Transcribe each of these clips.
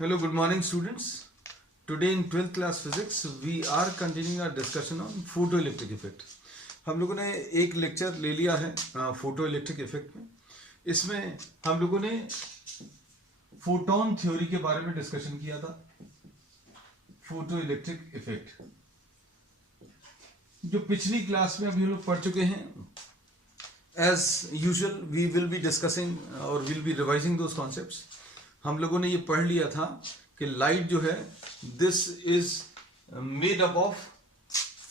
Hello, good morning students. Today in 12th class physics we are continuing our discussion on photoelectric effect. हम लोगों ने एक lecture ले लिया है फोटोइलेक्ट्रिक इफेक्ट में. इसमें हम लोगों ने फोटोन थ्योरी के बारे में डिस्कशन किया था. फोटोइलेक्ट्रिक इफेक्ट जो पिछली क्लास में अभी हम लोग पढ़ चुके हैं. As usual we will be discussing और will be revising those concepts. हम लोगों ने ये पढ़ लिया था कि लाइट जो है this is made up of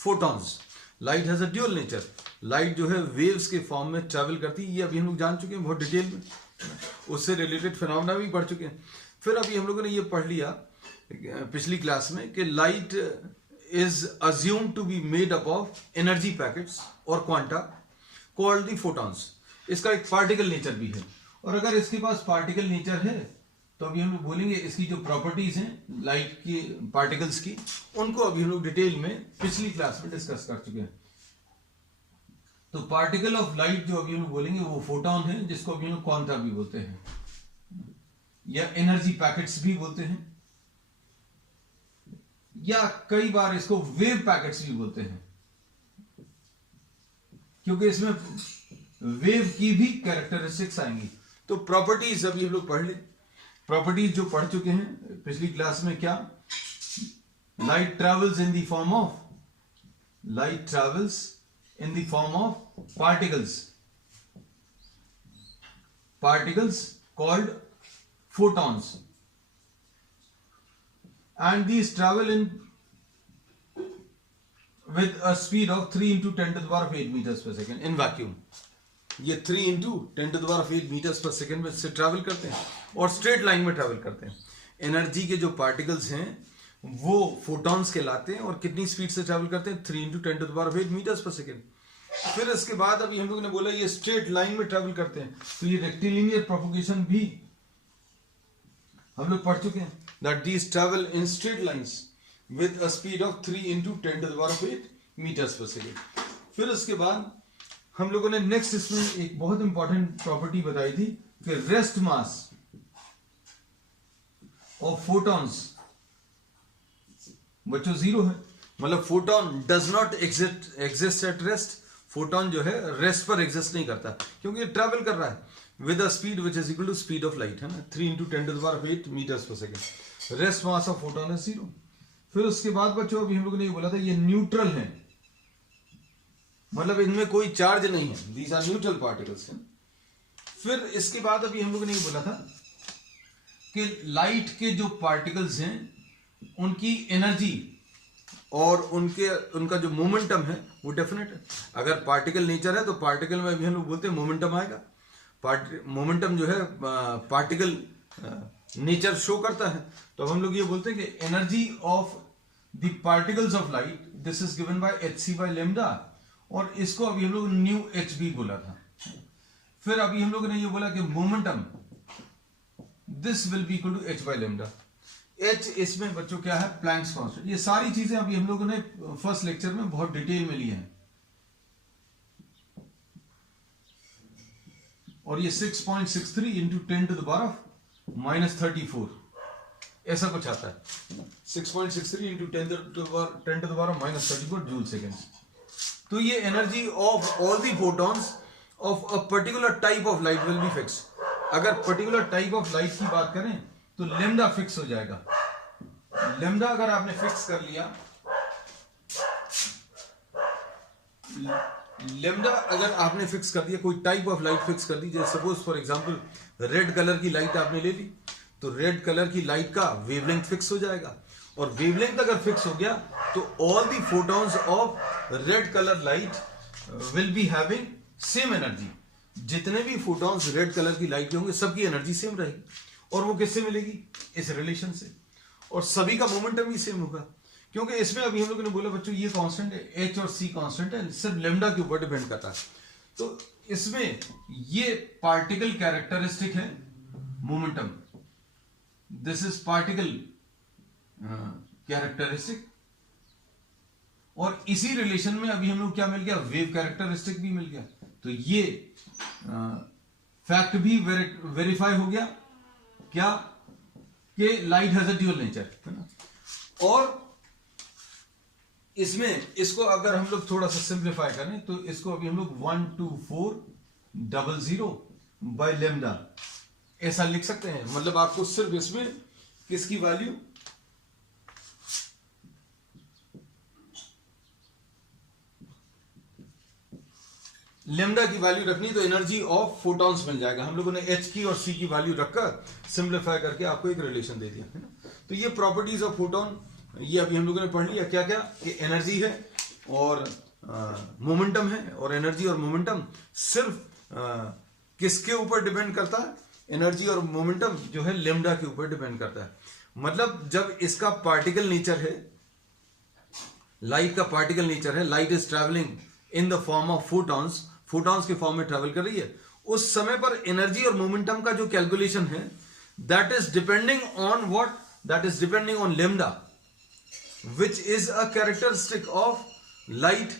photons. Light has a dual nature. Light जो है वेव्स के फॉर्म में ट्रैवल करती है. ये अभी हम लोग जान चुके हैं बहुत डिटेल में. उससे रिलेटेड फिनोमेना भी पढ़ चुके हैं. फिर अभी हम लोगों ने ये पढ़ लिया पिछली क्लास में कि light is assume to be made up of energy packets और क्वांटा कॉल्ड द फोटॉन्स. इसका एक पार्टिकल नेचर भी है. और अगर इसके पास पार्टिकल नेचर है तो अभी हम लोग बोलेंगे इसकी जो प्रॉपर्टीज हैं लाइट की पार्टिकल्स की, उनको अभी हम लोग डिटेल में पिछली क्लास में डिस्कस कर चुके हैं. तो पार्टिकल ऑफ लाइट जो अभी हम लोग बोलेंगे वो फोटॉन है, जिसको अभी हम लोग क्वांटा भी बोलते हैं या एनर्जी पैकेट्स भी बोलते हैं, या कई बार इसको वेव पैकेट्स भी बोलते हैं, क्योंकि इसमें वेव की भी कैरेक्टरिस्टिक्स आएंगी. तो प्रॉपर्टीज अभी हम लोग पढ़ ले. प्रॉपर्टीज जो पढ़ चुके हैं पिछली क्लास में, क्या light travels in the form of particles called photons, and these travel in with a speed of 3 into 10 to the power of 8 meters per second in vacuum. ये 3 into 10 to the power of 8 meters per second में से travel करते हैं और straight line में travel करते हैं. Energy के जो पार्टिकल्स हैं वो फोटॉन्स कहलाते हैं और कितनी स्पीड से ट्रैवल करते हैं 3 into 10 to the power of 8 meters per second. फिर इसके बाद अभी हम लोगों ने बोला ये स्ट्रेट लाइन में ट्रैवल करते हैं, तो ये रेक्टिलिनियर प्रोपगेशन भी हम लोग पढ़ चुके हैं. That these travel in straight lines with a speed of 3 into 10 to the power of 8 meters per second. फिर उसके बाद हम लोगों ने नेक्स्ट इसमें एक बहुत इंपॉर्टेंट प्रॉपर्टी बताई थी कि रेस्ट मास ऑफ फोटॉन्स बच्चों जीरो है. मतलब photon does not exist at rest. Photon जो है रेस्ट पर एग्जिस्ट नहीं करता क्योंकि ये ट्रैवल कर रहा है with a speed which is equal to speed of light, है ना, 3 into 10 to the power of 8 meters per second. Rest mass of photon है जीरो. फिर उसके बाद बच्चों अभी हम लोगों ने ये बोला था ये न्यूट्रल है, मतलब इनमें कोई चार्ज नहीं है. These are neutral particles. फिर इसके बाद अभी हम लोगों ने ये बोला था कि लाइट के जो पार्टिकल्स हैं उनकी एनर्जी और उनका जो मोमेंटम है वो डेफिनेट है. अगर पार्टिकल नेचर है तो पार्टिकल में अभी हम लोग बोलते हैं मोमेंटम आएगा. मोमेंटम जो है पार्टिकल नेचर शो करता है. तो अब हम लोग ये बोलते हैं कि energy of the particles of light this is given by hc by lambda, और इसको अभी हम लोग न्यू एच भी बोला था. फिर अभी हम लोगों ने ये बोला कि momentum this will be equal to h by lambda. h इसमें बच्चों क्या है, प्लैंक्स कांस्टेंट. ये सारी चीजें अभी हम लोगों ने फर्स्ट लेक्चर में बहुत डिटेल में ली हैं. और ये 6.63 into 10 to the power of -34 ऐसा कुछ आता है. 6.63 into 10 to the power of -34 joule second. तो ये energy of all the photons of a particular type of light will be fix. अगर पर्टिकुलर टाइप ऑफ लाइट की बात करें तो लेमडा फिक्स हो जाएगा. लेमडा अगर आपने फिक्स कर लिया, लेमडा अगर आपने फिक्स कर दिया, कोई टाइप ऑफ लाइट फिक्स कर दी, जैसे suppose for example red colour की लाइट आपने ले ली, तो रेड कलर की लाइट का वेवलेंथ फिक्स हो जाएगा. और वेवलेंथ अगर फिक्स हो गया तो all the photons of red colour light will be having same energy. जितने भी फोटॉन्स रेड कलर की लाइट के होंगे सबकी एनर्जी सेम रहेगी. और वो किससे मिलेगी, इस रिलेशन से. और सभी का मोमेंटम भी सेम होगा, क्योंकि इसमें अभी हम लोगों ने बोला बच्चों ये कांस्टेंट है, एच और सी कांस्टेंट है, सिर्फ लेमडा के ऊपर डिपेंड करता है. तो इसमें ये पार्टिकल कैरेक्टरिस्टिक है momentum. This is particle characteristic. और इसी रिलेशन में अभी हम लोग क्या मिल गया, वेव कैरेक्टरिस्टिक भी मिल गया. तो ये फैक्ट भी वेरीफाई हो गया. क्या कि light has a dual nature, है ना। और इसमें इसको अगर हम लोग थोड़ा सा सिंप्लीफाई करें तो इसको अभी हम लोग 12400 बाय लेमडा ऐसा लिख सकते हैं। मतलब आपको सिर्फ इसमें किसकी वैल्यू, लेमडा की वैल्यू रखनी तो एनर्जी ऑफ फोटॉन्स मिल जाएगा। हम लोगों ने एच की और सी की वैल्यू रखकर सिंप्लीफाई करके आपको एक रिलेशन दे दिया, है ना। तो ये प्रॉपर्टीज ऑफ फोटोन ये अभी हम लोगों ने पढ़ लिया। क्या क्या कि एनर्जी है और मोमेंटम है, और एनर्जी और मोमेंटम सिर्फ किसके ऊपर डिपेंड करता है, एनर्जी और मोमेंटम जो है लेमडा के ऊपर डिपेंड करता है। मतलब जब इसका पार्टिकल नेचर है, लाइट का पार्टिकल नेचर है, light is travelling in the form of photons, photons के फॉर्म में ट्रैवल कर रही है, उस समय पर एनर्जी और मोमेंटम का जो कैलकुलेशन है that is depending on what, that is depending on lambda which is a characteristic of light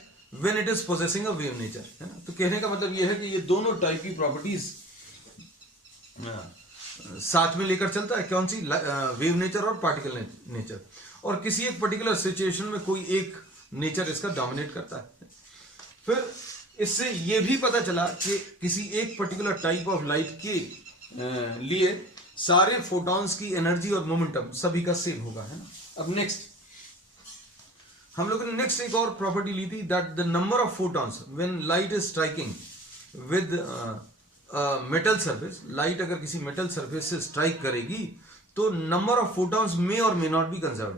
when it is possessing a wave nature, है ना। तो कहने का मतलब यह है कि ये दोनों टाइप की प्रॉपर्टीज साथ में लेकर चलता है। कौन सी, वेव नेचर और पार्टिकल नेचर, और किसी एक पर्टिकुलर सिचुएशन में कोई एक नेचर इसका डोमिनेट करता है। फिर इससे यह भी पता चला कि किसी एक पर्टिकुलर टाइप ऑफ लाइट के लिए सारे फोटॉन्स की एनर्जी और मोमेंटम सभी का सेम होगा, है ना। अब नेक्स्ट हम लोगों ने नेक्स्ट एक और प्रॉपर्टी ली थी, that the number of photons when light is striking with metal surface, light अगर किसी मेटल सरफेस से स्ट्राइक करेगी तो नंबर ऑफ फोटॉन्स मे और मे नॉट बी कंजर्व्ड।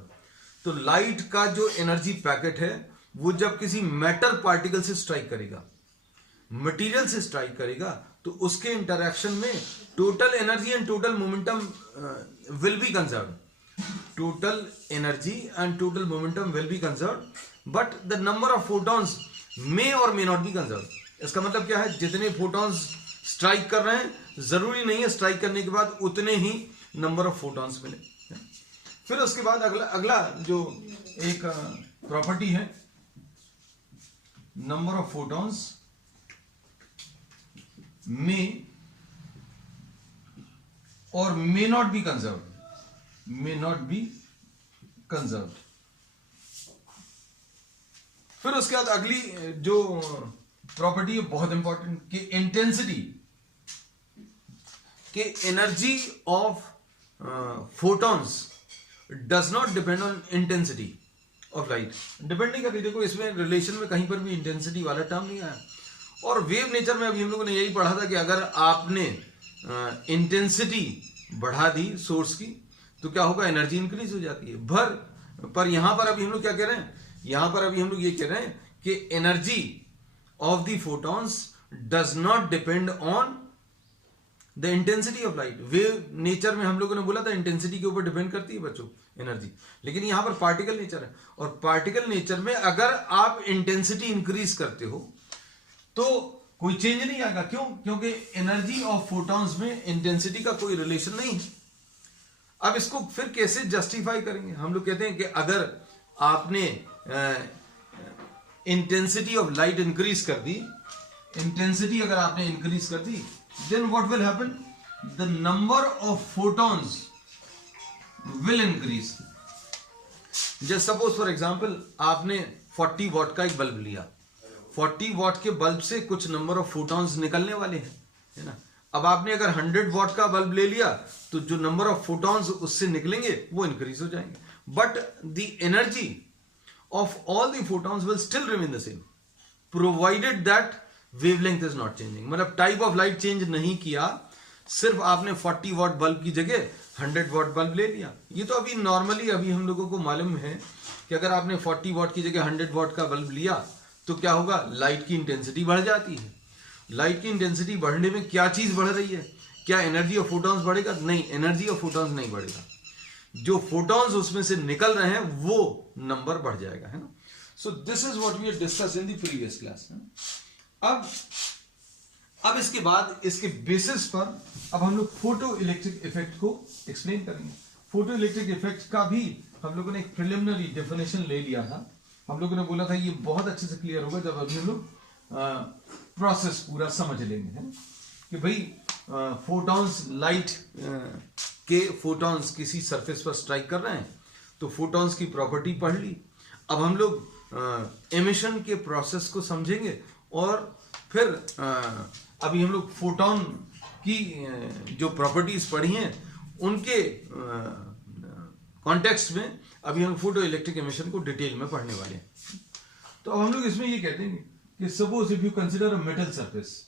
तो लाइट का जो एनर्जी पैकेट है वो जब किसी मेटल पार्टिकल से स्ट्राइक करेगा, मटेरियल से स्ट्राइक करेगा, तो उसके इंटरैक्शन में total energy and total momentum will be conserved. Total energy and total momentum will be conserved, but the number of photons may or may not be conserved. इसका मतलब क्या है, जितने फोटॉन्स स्ट्राइक कर रहे हैं जरूरी नहीं है स्ट्राइक करने के बाद उतने ही नंबर ऑफ फोटॉन्स मिले। फिर उसके बाद अगला जो एक प्रॉपर्टी है, नंबर ऑफ फोटॉन्स मे और may not be conserved, may not be conserved। फिर उसके बाद अगली जो प्रॉपर्टी है बहुत इंपॉर्टेंट, कि इंटेंसिटी के energy of photons does not depend on intensity of light. Depend नहीं करती, देखो इसमें रिलेशन में कहीं पर भी इंटेंसिटी वाला टर्म नहीं आया। और वेव नेचर में अभी हम लोगों ने यही पढ़ा था कि अगर आपने इंटेंसिटी बढ़ा दी सोर्स की तो क्या होगा, एनर्जी इंक्रीज हो जाती है। पर यहां पर अभी हम लोग क्या कह रहे हैं, यहां पर अभी हम लोग ये कह रहे हैं कि energy of the photons does not depend on the intensity of light. Wave nature में हम लोगों ने बोला था इंटेंसिटी के ऊपर डिपेंड करती है बच्चों एनर्जी, लेकिन यहां पर पार्टिकल नेचर है, और पार्टिकल नेचर में अगर आप इंटेंसिटी इंक्रीज करते हो तो कोई चेंज नहीं आएगा। क्यों? क्योंकि एनर्जी ऑफ फोटॉन्स में इंटेंसिटी का कोई रिलेशन नहीं है। अब इसको फिर कैसे जस्टिफाई करेंगे? हम लोग कहते हैं कि अगर आपने इंटेंसिटी ऑफ लाइट इंक्रीज कर दी, इंटेंसिटी अगर आपने इंक्रीज कर दी, then what will happen, the number of photons will increase. Just suppose for example आपने 40 वॉट का एक बल्ब लिया, 40 वॉट के बल्ब से कुछ नंबर ऑफ फोटॉन्स निकलने वाले हैं, है ना। अब आपने अगर 100 वॉट का बल्ब ले लिया तो जो नंबर ऑफ फोटॉन्स उससे निकलेंगे वो इंक्रीज हो जाएंगे, but the energy of all the photons will still remain the same provided that wavelength is not changing. मतलब टाइप ऑफ लाइट चेंज नहीं किया, सिर्फ आपने 40 वॉट बल्ब की जगह 100 वॉट बल्ब ले लिया। ये तो अभी नॉर्मली अभी हम लोगों को मालूम है कि अगर आपने 40 वॉट की जगह 100 वॉट का बल्ब लिया तो क्या होगा, लाइट की इंटेंसिटी बढ़ जाती है। लाइट की इंटेंसिटी बढ़ने में क्या चीज बढ़ रही है? क्या एनर्जी ऑफ फोटॉन्स बढ़ेगा? नहीं, एनर्जी ऑफ फोटॉन्स नहीं बढ़ेगा, जो फोटॉन्स उसमें से निकल रहे हैं वो नंबर बढ़ जाएगा, है ना। So this is what we have discussed in the previous class. अब इसके बाद इसके बेसिस पर अब हम लोग फोटो इलेक्ट्रिक इफेक्ट को एक्सप्लेन करेंगे। फोटो इलेक्ट्रिक इफेक्ट का भी हम लोगों ने एक प्रिलिमिनरी डेफिनेशन ले लिया था। हम लोगों ने बोला था ये बहुत अच्छे से क्लियर होगा जब अभी हम लोग प्रोसेस पूरा समझ लेंगे, है कि भाई फोटॉन्स लाइट कि फोटॉन्स किसी सरफेस पर स्ट्राइक कर रहे हैं, तो फोटॉन्स की प्रॉपर्टी पढ़ ली। अब हम लोग एमिशन के प्रोसेस को समझेंगे और फिर अभी हम लोग फोटॉन की जो प्रॉपर्टीज पढ़ी हैं उनके कॉन्टेक्स्ट में अभी हम फोटो इलेक्ट्रिक एमिशन को डिटेल में पढ़ने वाले हैं। तो अब हम लोग इसमें ये कहते हैं कि suppose if you consider a metal surface,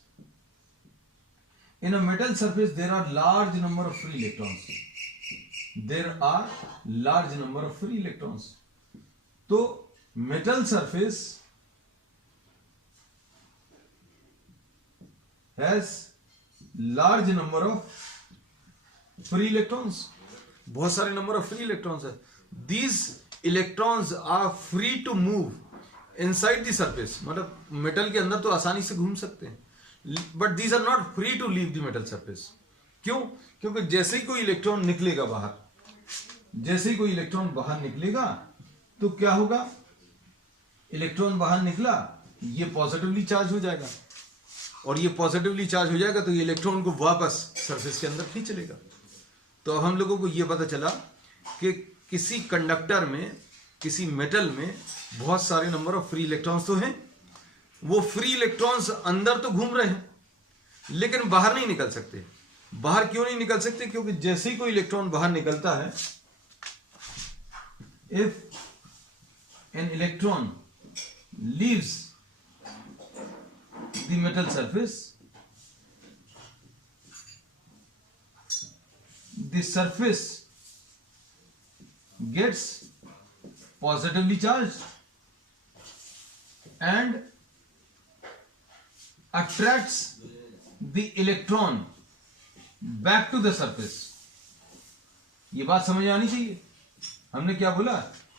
in a metal surface there are large number of free electrons, there are large number of free electrons. तो metal surface has large number of free electrons, बहुत सारे number of free electrons है। These electrons are free to move inside the surface, मतलब metal के अंदर तो आसानी से घूम सकते हैं, but these are not free to leave the metal surface. क्यों? क्योंकि जैसे ही कोई इलेक्ट्रॉन निकलेगा बाहर, जैसे ही कोई इलेक्ट्रॉन बाहर निकलेगा तो क्या होगा, इलेक्ट्रॉन बाहर निकला, ये पॉजिटिवली चार्ज हो जाएगा, और ये पॉजिटिवली चार्ज हो जाएगा तो ये इलेक्ट्रॉन को वापस सरफेस के अंदर खींच लेगा। तो अब हम लोगों को ये पता चला कि किसी कंडक्टर में, किसी मेटल में बहुत सारे नंबर ऑफ फ्री इलेक्ट्रॉन्स तो हैं, वो फ्री इलेक्ट्रॉन्स अंदर तो घूम रहे हैं लेकिन बाहर नहीं निकल सकते। बाहर क्यों नहीं निकल सकते? क्योंकि जैसे ही कोई इलेक्ट्रॉन बाहर निकलता है, if an electron leaves the metal surface, the surface gets positively charge and attracts the electron back to the surface। ये बात समझ आनी चाहिए। हमने क्या बोला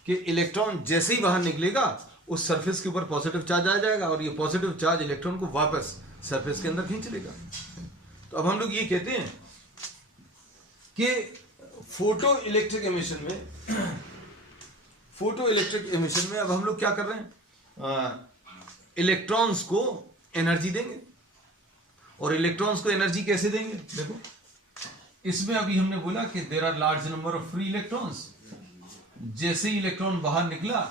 कि इलेक्ट्रॉन जैसे ही बाहर निकलेगा उस सरफेस के ऊपर पॉजिटिव चार्ज आ जाएगा और ये पॉजिटिव चार्ज इलेक्ट्रॉन को वापस सरफेस के अंदर खींच लेगा। तो अब हम लोग ये कहते हैं कि फोटो इलेक्ट्रिक एमिशन में अब हम लोग क्या कर रहे हैं, इलेक्ट्रॉन्स को एनर्जी देंगे। और इलेक्ट्रॉन्स को एनर्जी कैसे देंगे? देखो, इसमें अभी हमने बोला कि there are large number of free electrons. जैसे ही इलेक्ट्रॉन बाहर निकला,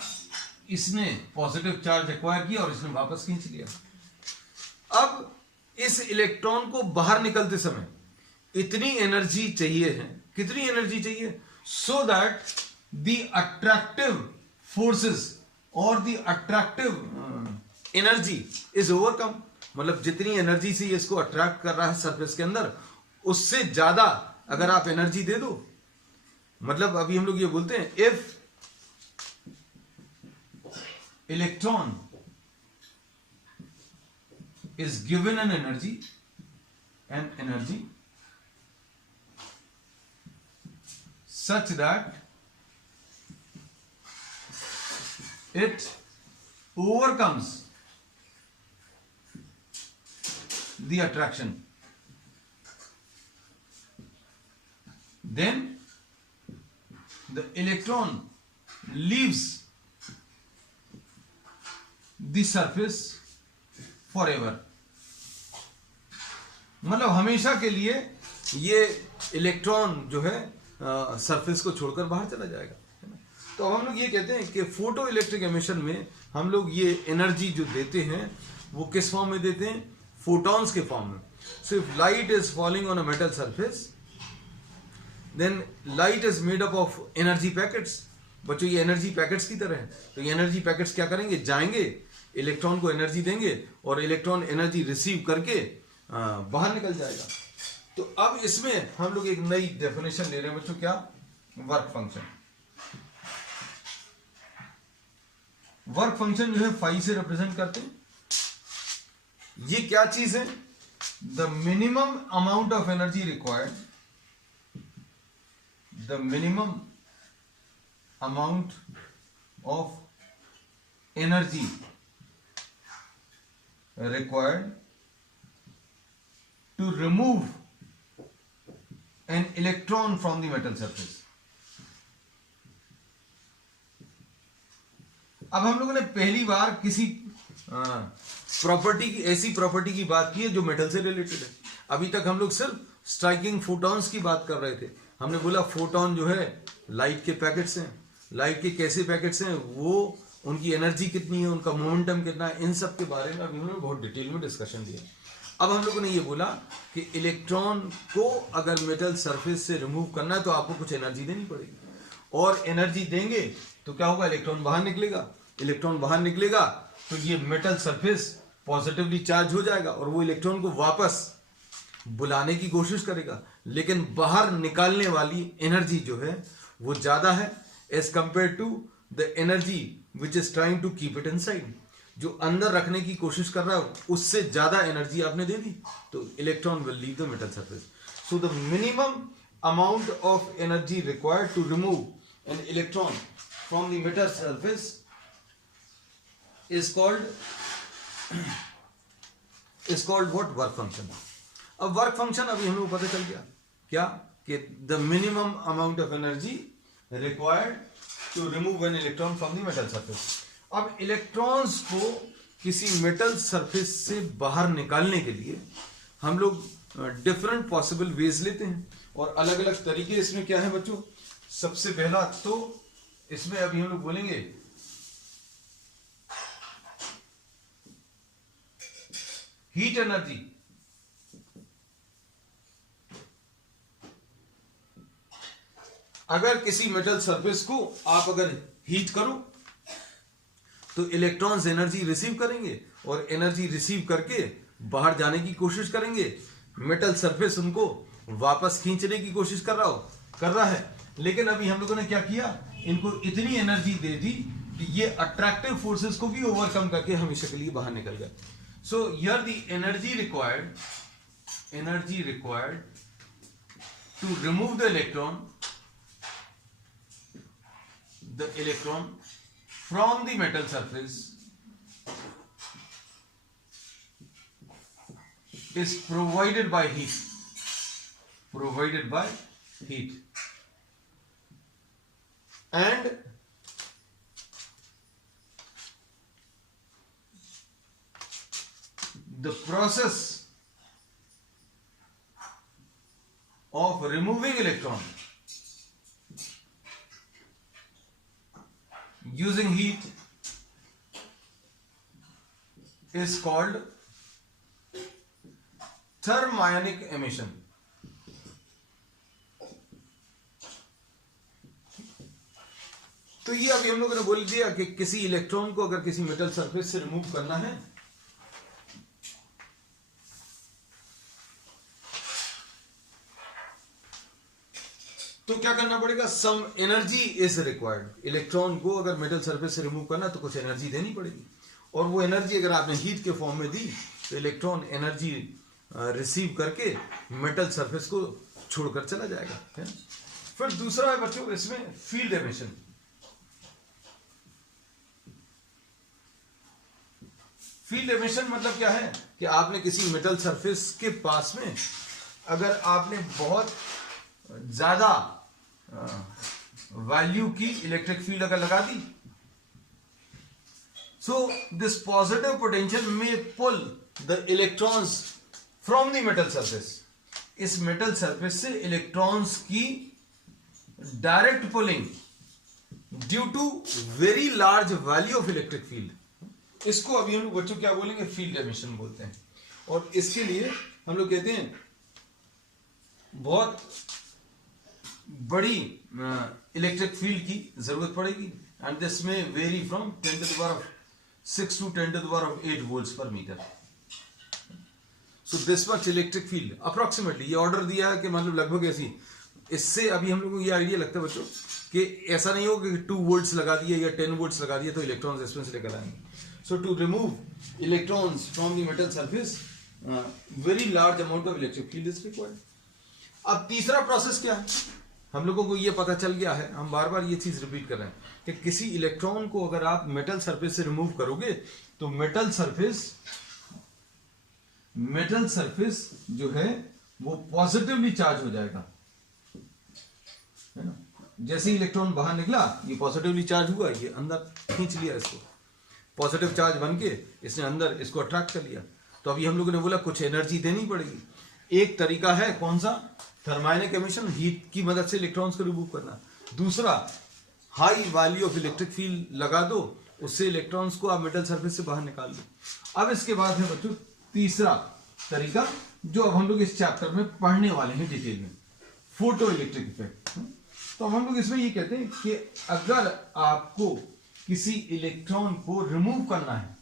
इसने पॉजिटिव चार्ज एक्वायर किया और इसने वापस खींच लिया। अब इस इलेक्ट्रॉन को बाहर निकलते समय इतनी एनर्जी चाहिए है, कितनी एनर्जी चाहिए? So that the attractive forces और the attractive energy is overcome. मतलब जितनी एनर्जी से इसको अट्रैक्ट कर रहा है सरफेस के अंदर, उससे ज्यादा अगर आप एनर्जी दे दो, मतलब अभी हम लोग ये बोलते हैं if electron is given an energy such that it overcomes the attraction, then the electron leaves the surface forever। मतलब हमेशा के लिए ये इलेक्ट्रॉन जो है सरफेस को छोड़कर बाहर चला जाएगा। तो हम लोग ये कहते हैं कि फोटो इलेक्ट्रिक एमिशन में हम लोग ये एनर्जी जो देते हैं वो किस फॉर्म में देते हैं? फोटॉन्स के फॉर्म में। So if light is falling on a metal surface, then light is made up of energy packets. बच्चों, ये एनर्जी पैकेट्स की तरह है। तो ये एनर्जी पैकेट्स क्या करेंगे? जाएंगे, इलेक्ट्रॉन को एनर्जी देंगे और इलेक्ट्रॉन एनर्जी रिसीव करके बाहर निकल जाएगा। तो अब इसमें हम लोग एक नई डेफिनेशन ले रहे हैं बच्चों, क्या? Work function. वर्क फंक्शन जो है फाई से रिप्रेजेंट करते हैं। ये क्या चीज है? The minimum amount of energy required, the minimum amount of energy required to remove an electron from the metal surface. अब हम लोगों ने पहली बार किसी प्रॉपर्टी की, ऐसी प्रॉपर्टी की बात की है जो मेटल से रिलेटेड है। अभी तक हम लोग सिर्फ स्ट्राइकिंग फोटॉन्स की बात कर रहे थे, हमने बोला फोटोन जो है लाइट के पैकेट्स हैं, लाइट के कैसे पैकेट्स हैं, वो उनकी एनर्जी कितनी है, उनका मोमेंटम कितना है, इन सब के बारे में अभी हमने बहुत डिटेल में डिस्कशन दिया। अब हम लोगों ने ये बोला कि इलेक्ट्रॉन को अगर मेटल सरफेस से रिमूव करना है तो आपको कुछ एनर्जी देनी पड़ेगी, और एनर्जी देंगे तो क्या होगा, इलेक्ट्रॉन बाहर निकलेगा। इलेक्ट्रॉन बाहर निकलेगा तो ये मेटल सरफेस पॉजिटिवली चार्ज हो जाएगा और वो इलेक्ट्रॉन को वापस बुलाने की कोशिश करेगा, लेकिन बाहर निकालने वाली एनर्जी जो है वो ज्यादा है as compare to the energy which is trying to keep it inside. जो अंदर रखने की कोशिश कर रहा है उससे ज्यादा एनर्जी आपने दे दी, तो electron will leave the metal surface. So the minimum amount of energy required to remove an electron from the metal surface is called what? Work function. अब वर्क फंक्शन अभी हमें पता चल गया क्या, कि the minimum amount of energy required to remove an electron from the metal surface. अब electrons को किसी मेटल सरफेस से बाहर निकालने के लिए हम लोग डिफरेंट पॉसिबल वेज लेते हैं, और अलग अलग तरीके इसमें क्या है बच्चों। सबसे पहला तो इसमें अभी हम लोग बोलेंगे हीट एनर्जी। अगर किसी मेटल सरफेस को आप अगर हीट करो तो इलेक्ट्रॉन्स एनर्जी रिसीव करेंगे, और एनर्जी रिसीव करके बाहर जाने की कोशिश करेंगे। मेटल सरफेस उनको वापस खींचने की कोशिश कर रहा है, लेकिन अभी हम लोगों ने क्या किया, इनको इतनी एनर्जी दे दी कि ये अट्रैक्टिव फोर्सेस को भी ओवरकम करके हमेशा के लिए बाहर निकल गए। So here the energy required to remove the electron from the metal surface is provided by heat, and the process of removing electron using heat is called thermionic emission. तो ये अभी हम लोगों ने बोल दिया कि किसी इलेक्ट्रॉन को अगर किसी मेटल सरफेस से रिमूव करना है तो क्या करना पड़ेगा, some energy is required. Electron को अगर मेटल सरफेस से रिमूव करना तो कुछ एनर्जी देनी पड़ेगी, और वो एनर्जी अगर आपने हीट के फॉर्म में दी तो इलेक्ट्रॉन एनर्जी रिसीव करके मेटल सरफेस को छोड़कर चला जाएगा। फिर दूसरा है बच्चों इसमें फील्ड एमिशन। फील्ड एमिशन मतलब क्या है कि आपने किसी मेटल सरफेस के पास में अगर आपने बहुत ज्यादा वैल्यू की इलेक्ट्रिक फील्ड अगर लगा दी, सो दिस पॉजिटिव पोटेंशियल में pull the electrons from the metal surface. इस मेटल सरफेस से इलेक्ट्रॉन्स की direct pulling due to very large value of electric field. इसको अभी हम लोग बच्चों क्या बोलेंगे, फील्ड एमिशन बोलते हैं। और इसके लिए हम लोग कहते हैं बहुत बड़ी इलेक्ट्रिक फील्ड की जरूरत पड़ेगी, and this may vary from 10⁻⁶ to 10⁸ volts per metre. So this much electric field approximately, ये ऑर्डर दिया है कि मतलब लगभग ऐसी। इससे अभी हम लोग को ये आइडिया लगता है बच्चों कि ऐसा नहीं होगा कि 2 वोल्ट्स लगा दिए या 10 वोल्ट्स लगा दिए तो इलेक्ट्रॉन्स इसमें से निकल आएंगे। So to remove electrons from the metal surface very large amount of electric field is required. अब तीसरा प्रोसेस क्या है, हम लोगों को ये पता चल गया है, हम बार बार ये चीज रिपीट कर रहे हैं कि किसी इलेक्ट्रॉन को अगर आप मेटल सरफेस से रिमूव करोगे तो मेटल सरफेस जो है वो पॉजिटिवली चार्ज हो जाएगा, है ना। जैसे ही इलेक्ट्रॉन बाहर निकला ये पॉजिटिवली चार्ज हुआ, ये अंदर खींच लिया इसको, पॉजिटिव चार्ज बन के इसने अंदर इसको अट्रैक्ट कर लिया। तो अभी हम लोगों ने बोला कुछ एनर्जी देनी पड़ेगी। एक तरीका है कौन सा, थर्माइनिक एमिशन, हीट की मदद से इलेक्ट्रॉन्स को रिमूव करना। दूसरा, high value of electric field लगा दो, उससे इलेक्ट्रॉन्स को आप मेटल सरफेस से बाहर निकाल दो। अब इसके बाद है बच्चों तीसरा तरीका, जो अब हम लोग इस चैप्टर में पढ़ने वाले हैं डिटेल में, फोटो इलेक्ट्रिक इफेक्ट। तो हम लोग इसमें ये कहते हैं कि अगर आपको किसी इलेक्ट्रॉन को रिमूव करना है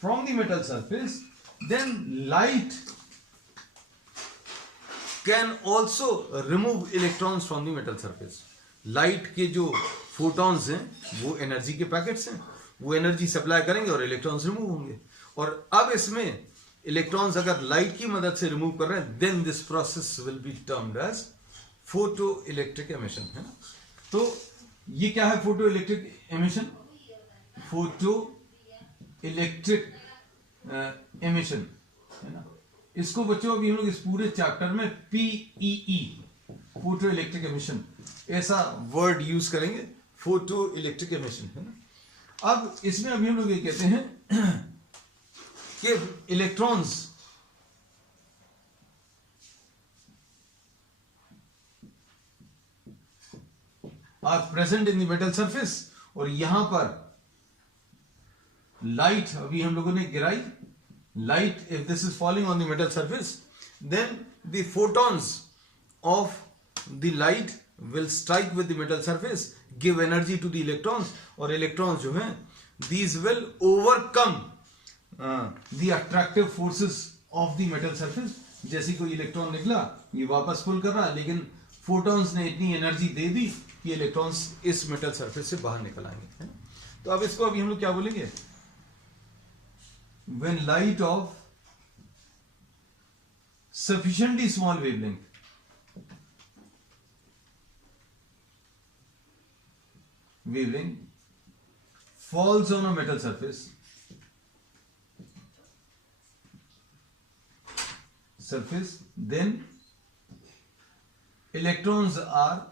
from the metal surface, then light can also remove electrons from the metal surface. Light के जो फोटॉन्स हैं वो एनर्जी के पैकेट्स हैं, वो एनर्जी सप्लाई करेंगे और इलेक्ट्रॉन्स रिमूव होंगे। और अब इसमें इलेक्ट्रॉन्स अगर लाइट की मदद से रिमूव कर रहे हैं, then this process will be termed as photo electric emission, है ना। तो ये क्या है photo electric emission? Photo electric emission, है ना। इसको बच्चों अभी हम लोग इस पूरे चैप्टर में पीईई, फोटो इलेक्ट्रिक एमिशन, ऐसा वर्ड यूज करेंगे, फोटो इलेक्ट्रिक एमिशन, है ना। अब इसमें अभी हम लोग ये कहते हैं कि electrons are present in the metal surface, और यहां पर लाइट अभी हम लोगों ने गिराई, light if this is falling on the metal surface, then the photons of the light will strike with the metal surface, give energy to the electrons, और electrons जो हैं these will overcome the attractive forces of the metal surface। जैसे कोई electron निकला, ये वापस पुल कर रहा है, लेकिन फोटॉन्स ने इतनी एनर्जी दे दी कि इलेक्ट्रॉन्स इस मेटल सरफेस से बाहर निकल आएंगे, है ना। तो अब इसको अभी हम लोग क्या बोलेंगे? when light of sufficiently small wavelength falls on a metal surface, then electrons are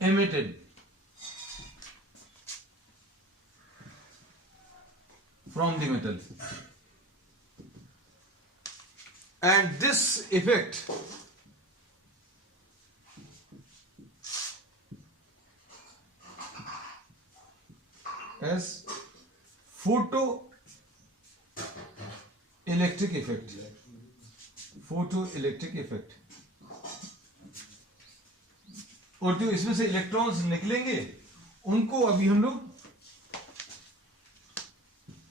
emitted from the metal, and this effect as photoelectric effect, photoelectric effect। और जो इसमें से इलेक्ट्रॉन्स निकलेंगे उनको अभी हम लोग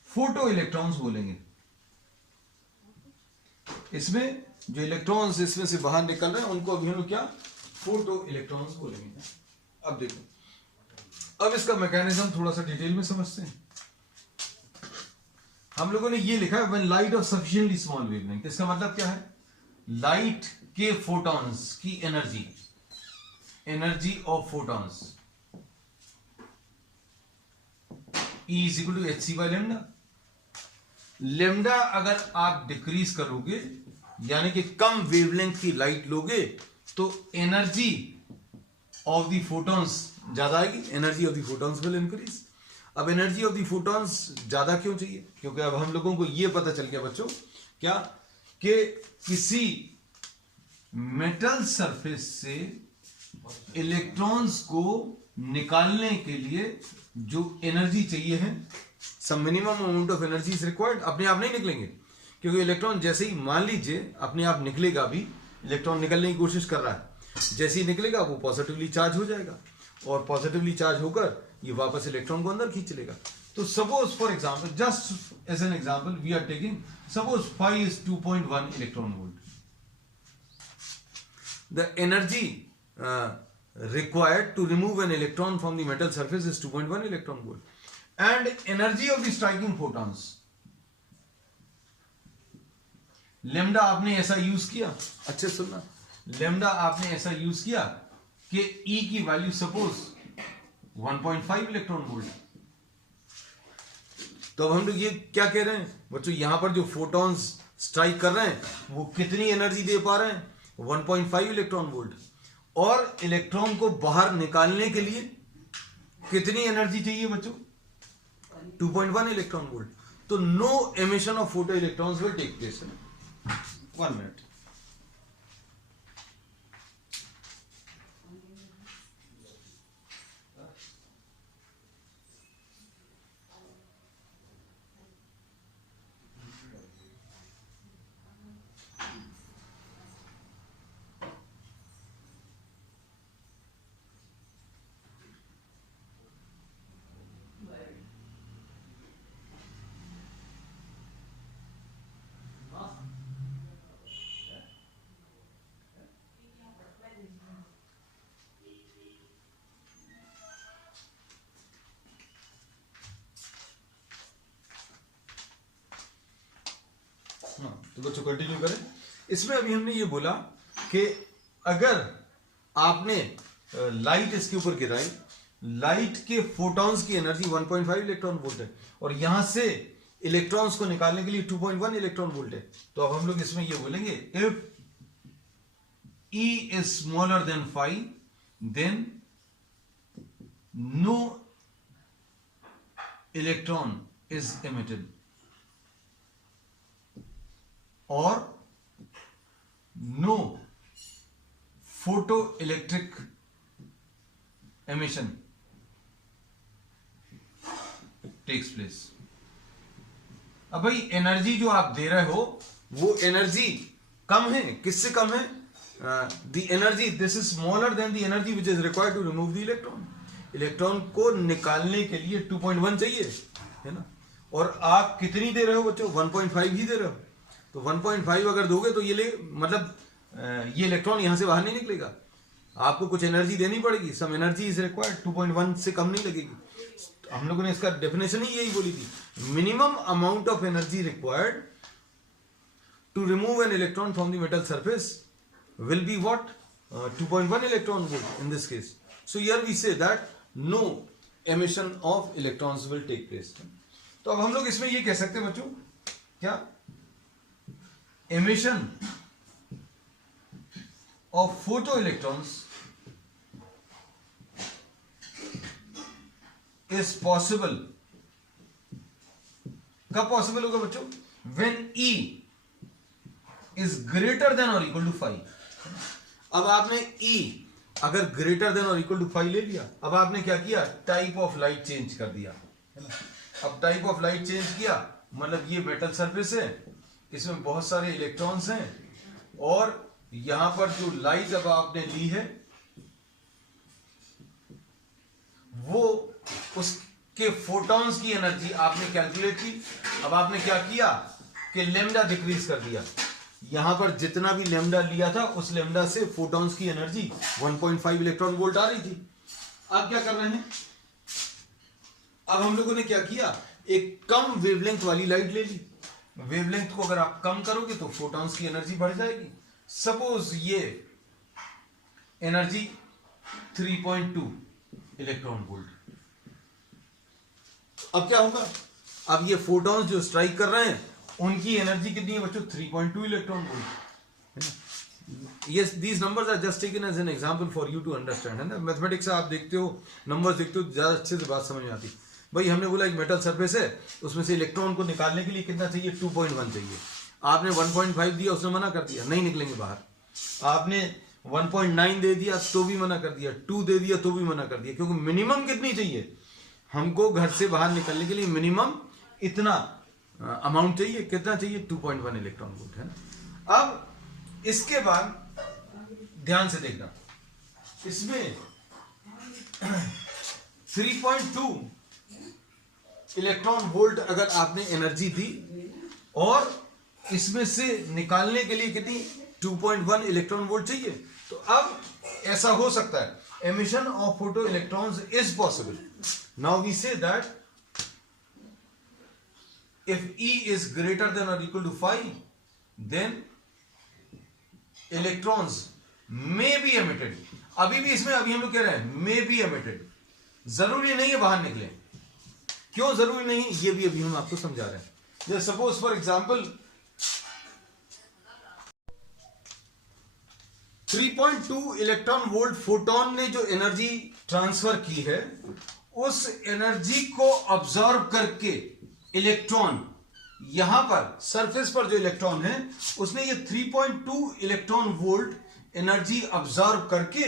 फोटो इलेक्ट्रॉन्स बोलेंगे। इसमें जो इलेक्ट्रॉन्स इसमें से बाहर निकल रहे हैं उनको अभी हम लोग क्या? फोटो इलेक्ट्रॉन्स बोलेंगे। अब देखो, अब इसका मैकेनिज्म थोड़ा सा डिटेल में समझते हैं। हम लोगों ने ये लिखा है when light of sufficiently small wavelength. इसका मतलब क्या है? लाइट के फोटॉन्स की energy, energy of photons E is equal to H C by lambda. Lambda अगर आप डिक्रीज करोगे, यानी कि कम वेवलेंथ की लाइट लोगे, तो एनर्जी ऑफ द फोटॉन्स ज्यादा आएगी, energy of the photons will increase. अब एनर्जी ऑफ द फोटॉन्स ज्यादा क्यों चाहिए? क्योंकि अब हम लोगों को यह पता चल गया बच्चों, क्या कि किसी मेटल सरफेस से इलेक्ट्रॉन्स को निकालने के लिए जो एनर्जी चाहिए है, some minimum amount of energy is required. अपने आप नहीं निकलेंगे, क्योंकि इलेक्ट्रॉन जैसे ही, मान लीजिए अपने आप निकलेगा, भी इलेक्ट्रॉन निकलने की कोशिश कर रहा है, जैसे ही निकलेगा वो पॉजिटिवली चार्ज हो जाएगा, और पॉजिटिवली चार्ज होकर ये वापस इलेक्ट्रॉन को अंदर खींच लेगा। तो suppose for example, just as an example we are taking, suppose phi is 2.1 electron volt. The energy required to remove an electron from the metal surface is 2.1 electron volt, and energy of the striking photons lambda आपने ऐसा use किया, अच्छे सुनना, lambda आपने ऐसा use किया कि E की वैल्यू सपोज 1.5 इलेक्ट्रॉन वोल्ट। तो अब हम लोग ये क्या कह रहे हैं बच्चों, यहां पर जो फोटॉन्स स्ट्राइक कर रहे हैं वो कितनी एनर्जी दे पा रहे हैं? 1.5 इलेक्ट्रॉन वोल्ट। और इलेक्ट्रॉन को बाहर निकालने के लिए कितनी एनर्जी चाहिए बच्चों? 2.1 इलेक्ट्रॉन वोल्ट। तो no emission of photo electrons will take place. 1 minute. तो बच्चों कंटिन्यू करें। इसमें अभी हमने ये बोला कि अगर आपने लाइट इसके ऊपर गिराई, लाइट के फोटॉन्स की एनर्जी 1.5 इलेक्ट्रॉन वोल्ट है और यहां से इलेक्ट्रॉन्स को निकालने के लिए 2.1 इलेक्ट्रॉन वोल्ट है। तो अब हम लोग इसमें ये बोलेंगे if E is smaller than phi then no electron is emitted or no photoelectric emission takes place। अब भाई एनर्जी जो आप दे रहे हो वो एनर्जी कम है, किससे कम है? the energy this is smaller than the energy which is required to remove the electron। Electron को निकालने के लिए 2.1 चाहिए, है ना, और आप कितनी दे रहे हो बच्चों? 1.5 ही दे रहे हो। तो 1.5 अगर दोगे तो ये मतलब ये इलेक्ट्रॉन यहां से बाहर नहीं निकलेगा, आपको कुछ एनर्जी देनी पड़ेगी, सम एनर्जी इज रिक्वायर्ड, 2.1 से कम नहीं लगेगी। हम लोगों ने इसका डेफिनेशन ही यही बोली थी, minimum amount of energy required to remove an electron from the metal surface will be what? 2.1 electron volt in this case। So here we say that no emission of electrons will take place। तो अब हम लोग इसमें ये कह सकते हैं बच्चों, क्या emission of photoelectrons is possible। कब पॉसिबल होगा बच्चों? when E is greater than or equal to phi। अब आपने E अगर ग्रेटर देन और इक्वल टू 5 ले लिया, अब आपने क्या किया? टाइप ऑफ लाइट चेंज कर दिया, है ना। अब टाइप ऑफ लाइट चेंज किया मतलब ये मेटल सरफेस है, इसमें बहुत सारे इलेक्ट्रॉन्स हैं और यहां पर जो लाइट अब आपने ली है वो उसके फोटॉन्स की एनर्जी आपने कैलकुलेट की। अब आपने क्या किया कि लेमडा डिक्रीज कर दिया, यहां पर जितना भी लेमडा लिया था उस लेमडा से फोटॉन्स की एनर्जी 1.5 इलेक्ट्रॉन वोल्ट आ रही थी। अब क्या कर रहे हैं? अब हम लोगों ने क्या किया? एक कम वेवलेंथ वाली लाइट ले ली। वेवलेंथ को अगर आप कम करोगे तो फोटॉन्स की एनर्जी बढ़ जाएगी। सपोज ये एनर्जी 3.2 इलेक्ट्रॉन वोल्ट। अब क्या होगा? अब ये फोटॉन्स जो स्ट्राइक कर रहे हैं उनकी एनर्जी कितनी है बच्चों? 3.2 electron volt. Yes, these numbers are just taken as an example for you to understand, है ना। मैथमेटिक्स आप देखते हो, नंबर्स देखते हो, ज्यादा अच्छे से बात समझ में आती। भाई हमने बोला एक मेटल सरफेस है, उसमें से इलेक्ट्रॉन को निकालने के लिए कितना चाहिए? 2.1 चाहिए। आपने 1.5 दिया, उसने मना कर दिया, नहीं निकलेंगे बाहर। आपने 1.9 दे दिया तो भी मना कर दिया, 2 दे दिया तो भी मना कर दिया, क्योंकि मिनिमम कितनी चाहिए हमको घर से बाहर निकलने के लिए? मिनिमम इतना अमाउंट चाहिए। कितना चाहिए? 2.1 इलेक्ट्रॉन वोल्ट, है ना। अब इसके बाद ध्यान से देखना, इसमें 3.2 इलेक्ट्रॉन वोल्ट अगर आपने एनर्जी दी और इसमें से निकालने के लिए कितनी? 2.1 इलेक्ट्रॉन वोल्ट चाहिए। तो अब ऐसा हो सकता है, emission of photoelectrons is possible। Now we say that if E is greater than or equal to phi, then electrons may be emitted। अभी भी इसमें अभी हम लोग कह रहे हैं may be emitted, जरूरी नहीं है बाहर निकले। क्यों जरूरी नहीं? ये भी अभी हम आपको समझा रहे हैं। जैसे suppose for example 3.2 electron volt photon ने जो एनर्जी ट्रांसफर की है, उस एनर्जी को ऑब्जर्व करके इलेक्ट्रॉन, यहां पर सरफेस पर जो इलेक्ट्रॉन है उसने ये 3.2 इलेक्ट्रॉन वोल्ट एनर्जी ऑब्जर्व करके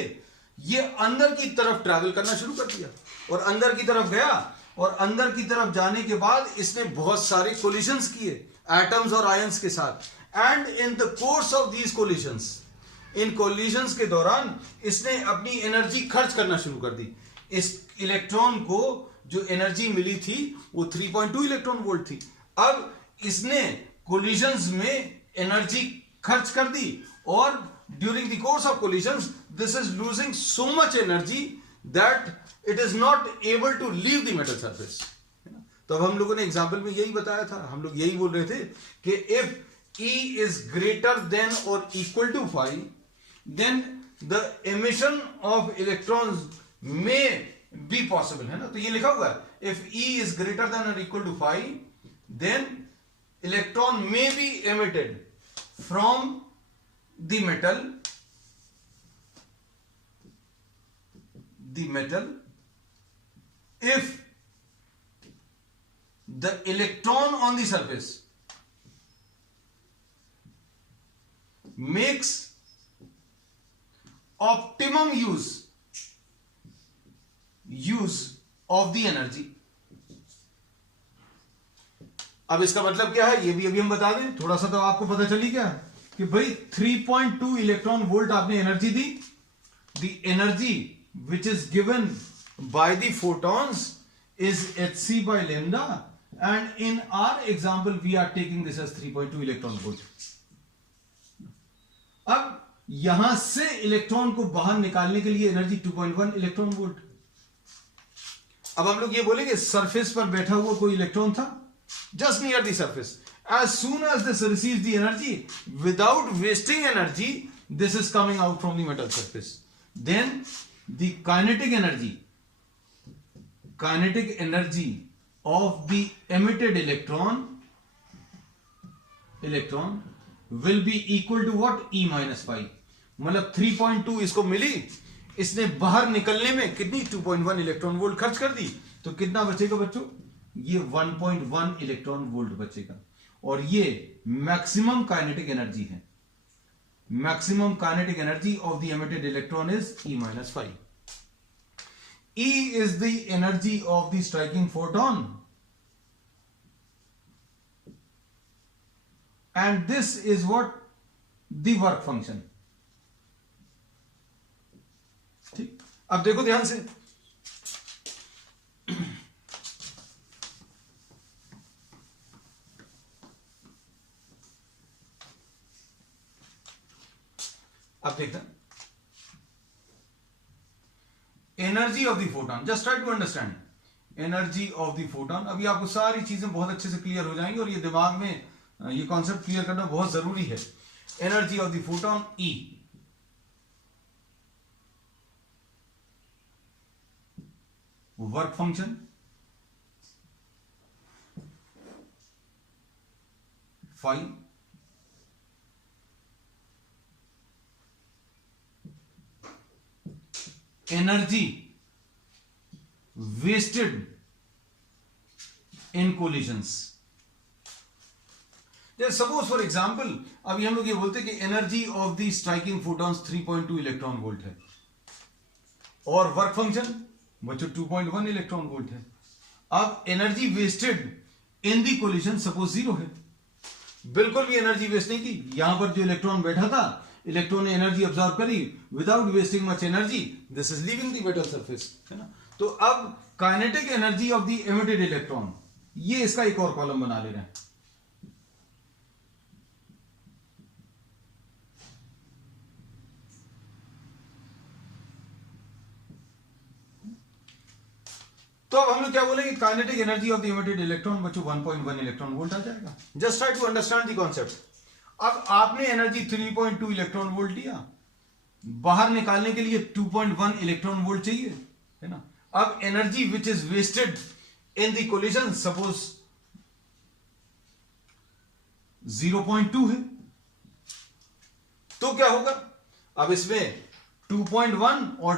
ये अंदर की तरफ ट्रैवल करना शुरू कर दिया और अंदर की तरफ गया और अंदर की तरफ जाने के बाद इसने बहुत सारे कोलिशंस किए एटम्स और आयंस के साथ। And in the course of these collisions, in collisions के दौरान इसने अपनी एनर्जी खर्च करना शुरू कर दी। इस इलेक्ट्रॉन को जो एनर्जी मिली थी वो 3.2 इलेक्ट्रॉन वोल्ट थी। अब इसने कोलिशंस में एनर्जी खर्च कर दी और during the course of collisions this is losing so much energy that it is not able to leave the metal surface. तो अब हम लोगों ने एग्जाम्पल में यही बताया था, हम लोग यही बोल रहे थे कि if E is greater than or equal to phi, then the emission of electrons may be possible, है ना। तो ये लिखा हुआ है, if E is greater than or equal to phi, then electron may be emitted from the metal if the electron on the surface makes optimum use of the energy। अब इसका मतलब क्या है, ये भी अभी हम बता दें, थोड़ा सा तो आपको पता चली क्या कि भाई 3.2 इलेक्ट्रॉन वोल्ट आपने energy the. The energy which is given by the photons is hc by lambda, and in our example we are taking this as 3.2 electron volt। अब यहां से इलेक्ट्रॉन को बाहर निकालने के लिए एनर्जी 2.1 इलेक्ट्रॉन वोल्ट। अब हम लोग ये बोलेंगे सरफेस पर बैठा हुआ कोई इलेक्ट्रॉन था, just near the surface, as soon as this receives the energy without wasting energy, this is coming out from the metal surface, then the kinetic energy of the emitted electron will be equal to what? E minus phi। मतलब 3.2 इसको मिली, इसने बाहर निकलने में कितनी 2.1 electron volt खर्च कर दी, तो कितना बचेगा बच्चों? ये 1.1 इलेक्ट्रॉन वोल्ट बचेगा। और ये मैक्सिमम काइनेटिक एनर्जी है। Maximum kinetic energy of the emitted electron is E minus phi। E is the energy of the striking photon, and this is what the work function। ठीक, अब देखो ध्यान से, अब देखते हैं energy of the photon. Just try to understand energy of the photon. अभी आपको सारी चीजें बहुत अच्छे से क्लियर हो जाएंगी और ये दिमाग में ये कॉन्सेप्ट क्लियर करना बहुत जरूरी है। Energy of the photon E, work function phi, energy wasted in collisions. Suppose for example अभी हम लोग ये बोलते हैं कि energy of the striking photons 3.2 electron volt है और वर्क फंक्शन बच्चों 2.1 इलेक्ट्रॉन वोल्ट है। अब energy wasted in the collision suppose 0 है, बिल्कुल भी एनर्जी वेस्ट नहीं की। यहां पर जो इलेक्ट्रॉन बैठा था, इलेक्ट्रॉन ने एनर्जी ऑब्जॉर्व करी without wasting much energy, this is leaving the metal surface, है ना। तो अब kinetic energy of the emitted electron, ये इसका एक और कॉलम बना ले रहे हैं। तो अब हम लोग क्या बोलेंगे, kinetic energy of the emitted electron बच्चों 1.1 इलेक्ट्रॉन वोल्ट आ जाएगा। Just try to understand the concept. अब आपने एनर्जी 3.2 इलेक्ट्रॉन वोल्ट लिया, बाहर निकालने के लिए 2.1 इलेक्ट्रॉन वोल्ट चाहिए, है ना। अब energy which is wasted in the collision suppose 0.2 है, तो क्या होगा? अब इसमें 2.1 और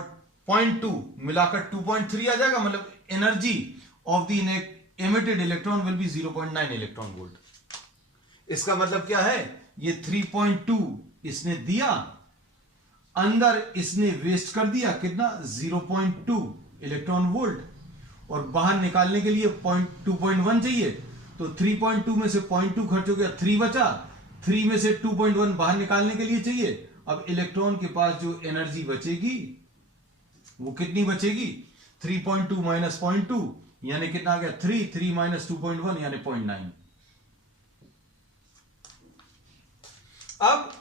0.2 मिलाकर 2.3 आ जाएगा। मतलब energy of the emitted electron will be 0.9 electron volt. इसका मतलब क्या है, ये 3.2 इसने दिया, अंदर इसने वेस्ट कर दिया कितना 0.2 इलेक्ट्रॉन वोल्ट, और बाहर निकालने के लिए 2.1 चाहिए, तो 3.2 में से 0.2 खर्च हो गया, 3 बचा, 3 में से 2.1 बाहर निकालने के लिए चाहिए। अब इलेक्ट्रॉन के पास जो एनर्जी बचेगी वो कितनी बचेगी, 3.2 माइनस 0.2 यानी कितना आ गया 3 माइनस 2.1 यानी 0.9। अब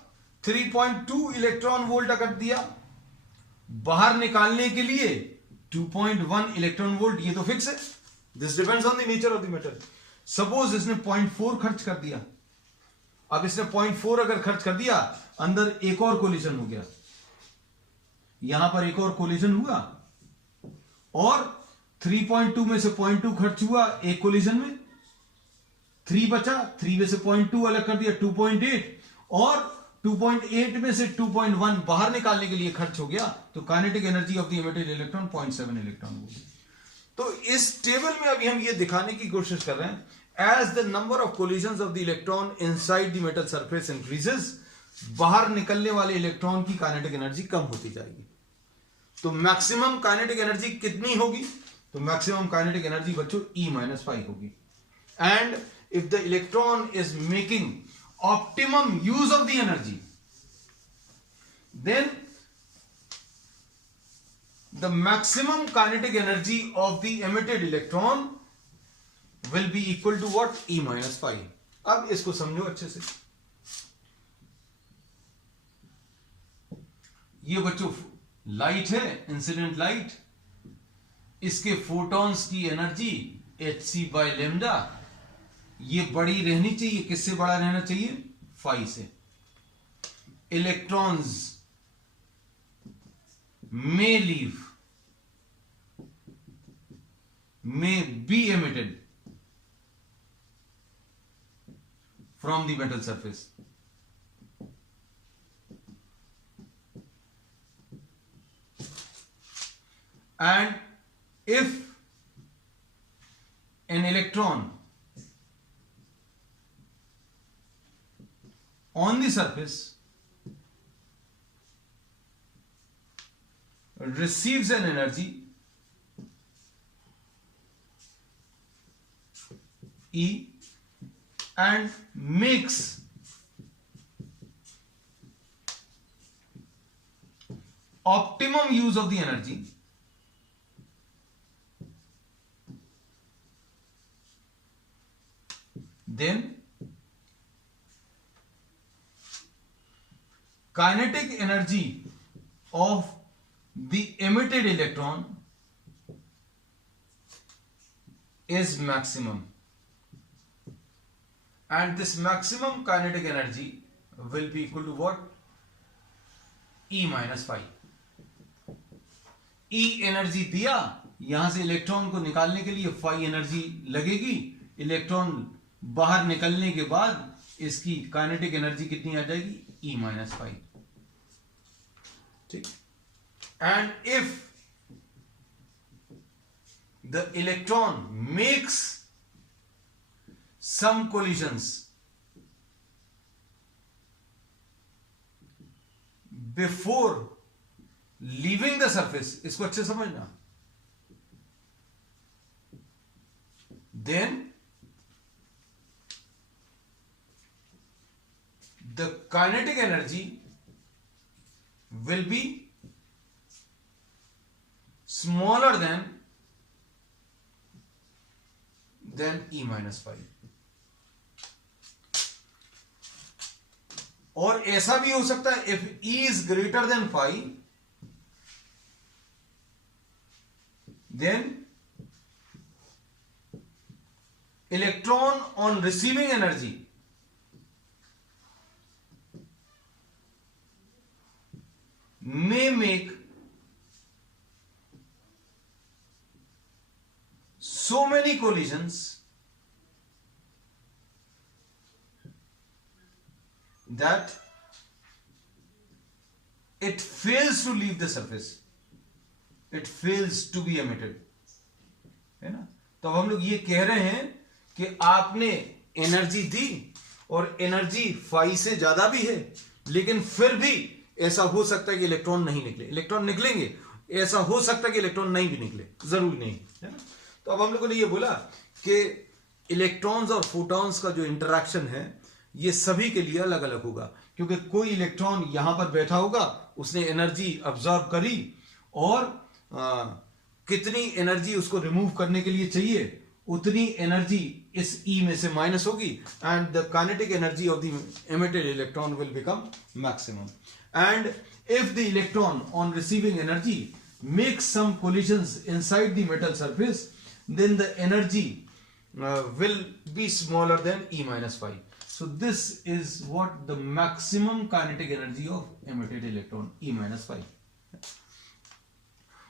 3.2 इलेक्ट्रॉन वोल्ट अगर दिया, बाहर निकालने के लिए 2.1 इलेक्ट्रॉन वोल्ट, ये तो फिक्स है, this depends on the nature of the metal. Suppose इसने 0.4 खर्च कर दिया, अब इसने 0.4 अगर खर्च कर दिया, अंदर एक और कोलिजन हो गया, यहां पर एक और कोलिजन हुआ, और 3.2 में से 0.2 खर्च हुआ एक कोलिजन में, 3 बचा, 3 में से 0.2 अलग कर दिया 2.8, और 2.8 में से 2.1 बाहर निकालने के लिए खर्च हो गया, तो kinetic energy of the emitted electron 0.7 electron होगी। तो इस टेबल में अभी हम ये दिखाने की कोशिश कर रहे हैं, as the number of collisions of the electron inside the metal surface increases, बाहर निकलने वाले इलेक्ट्रॉन की काइनेटिक एनर्जी कम होती जाएगी। तो मैक्सिमम काइनेटिक एनर्जी कितनी होगी? तो मैक्सिमम काइनेटिक एनर्जी बच्चों E-5 होगी। And if the electron is making optimum use of the energy, then the maximum kinetic energy of the emitted electron will be equal to what? E-5. अब इसको समझो अच्छे से। ये बच्चों लाइट है, इंसिडेंट लाइट, इसके फोटॉन्स की एनर्जी hc/λ, ये बड़ी रहनी चाहिए, किससे बड़ा रहना चाहिए? फाई से। Electrons may leave, may be emitted from the metal surface. And if an electron on the surface receives an energy E and makes optimum use of the energy, then kinetic energy of the emitted electron is maximum, and this maximum kinetic energy will be equal to what? E-5. E energy दिया, यहां से electron को निकालने के लिए phi energy लगेगी, electron बाहर निकलने के बाद इसकी काइनेटिक एनर्जी कितनी आ जाएगी? E-5। ठीक। And if the electron makes some collisions before leaving the surface, इसको अच्छे समझना, then the kinetic energy will be smaller than E-5। और ऐसा भी हो सकता है, if E is greater than phi, then electron on receiving energy may make so many collisions that it fails to leave the surface, it fails to be emitted, है ना। तो हम लोग ये कह रहे हैं कि आपने एनर्जी दी और एनर्जी फाई से ज्यादा भी है, लेकिन फिर भी ऐसा हो सकता है कि इलेक्ट्रॉन नहीं निकले। इलेक्ट्रॉन निकलेंगे, ऐसा हो सकता है कि इलेक्ट्रॉन नहीं भी निकले, जरूरी नहीं, है ना। तो अब हम लोगों ने ये बोला कि इलेक्ट्रॉन्स और फोटॉन्स का जो इंटरैक्शन है ये सभी के लिए अलग अलग होगा, क्योंकि कोई इलेक्ट्रॉन यहां पर बैठा होगा, उसने एनर्जी अब्सॉर्ब करी, और कितनी एनर्जी उसको रिमूव करने के लिए चाहिए उतनी एनर्जी इस E में से माइनस होगी, and the kinetic energy of the emitted electron will become maximum. And if the electron on receiving energy makes some collisions inside the metal surface, then the energy will be smaller than E-5. So this is what the maximum kinetic energy of emitted electron, E minus 5.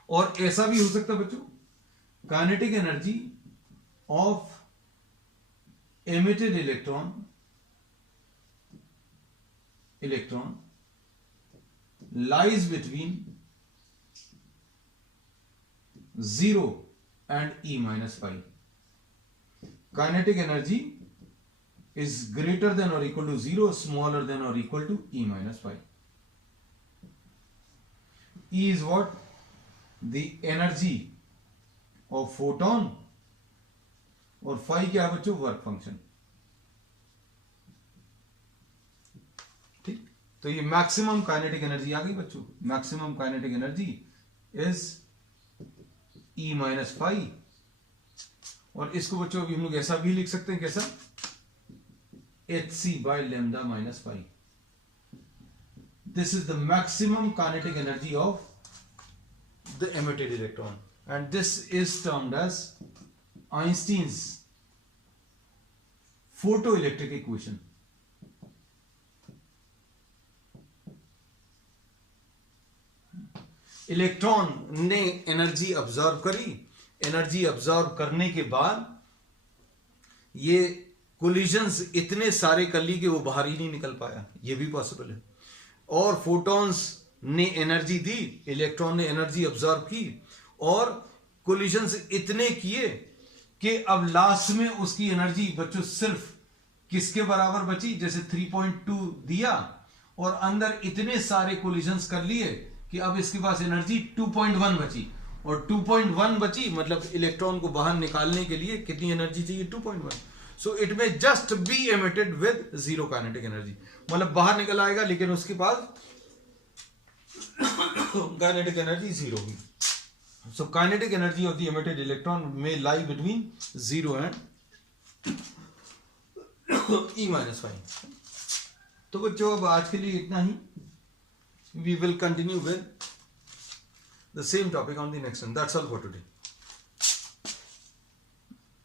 और ऐसा भी हो सकता है बच्चों, kinetic energy of emitted electron lies between 0 and E minus 5. Kinetic energy is greater than or equal to 0, smaller than or equal to E minus 5. E is what? The energy of photon, और phi क्या है बच्चों? Work function. ठीक, तो ये maximum kinetic energy आ गई बच्चों. Maximum kinetic energy is E minus 5. और इसको बच्चों अभी हम लोग ऐसा भी लिख सकते हैं, कैसा? hc by lambda minus 5. This is the maximum kinetic energy of the emitted electron, and this is termed as Einstein's photoelectric equation. Electron ने एनर्जी ऑब्जर्व करी. एनर्जी ऑब्जर्व करने के बाद ये कोलिजन्स इतने सारे कर ली कि वो बाहर ही नहीं निकल पाया. ये भी पॉसिबल है. और फोटॉन्स ने एनर्जी दी, इलेक्ट्रॉन ने एनर्जी ऑब्जर्व की, और कोलिजन्स इतने किए कि अब लास्ट में उसकी एनर्जी बच्चों सिर्फ किसके बराबर बची? जैसे 3.2 दिया और अंदर इतने सारे कोलिजन्स कर लिए कि अब इसके पास एनर्जी 2.1 बची. और 2.1 बची मतलब इलेक्ट्रॉन को बाहर निकालने के लिए कितनी एनर्जी चाहिए? 2.1. सो इट में just be emitted with zero kinetic energy. मतलब बाहर निकल आएगा लेकिन उसके पास काइनेटिक एनर्जी जीरो हुई. So kinetic energy of the emitted electron में lie between 0 and E minus 5. तो बच्चों अब आज के लिए इतना ही. We will continue with the same topic on the next one. That's all for today.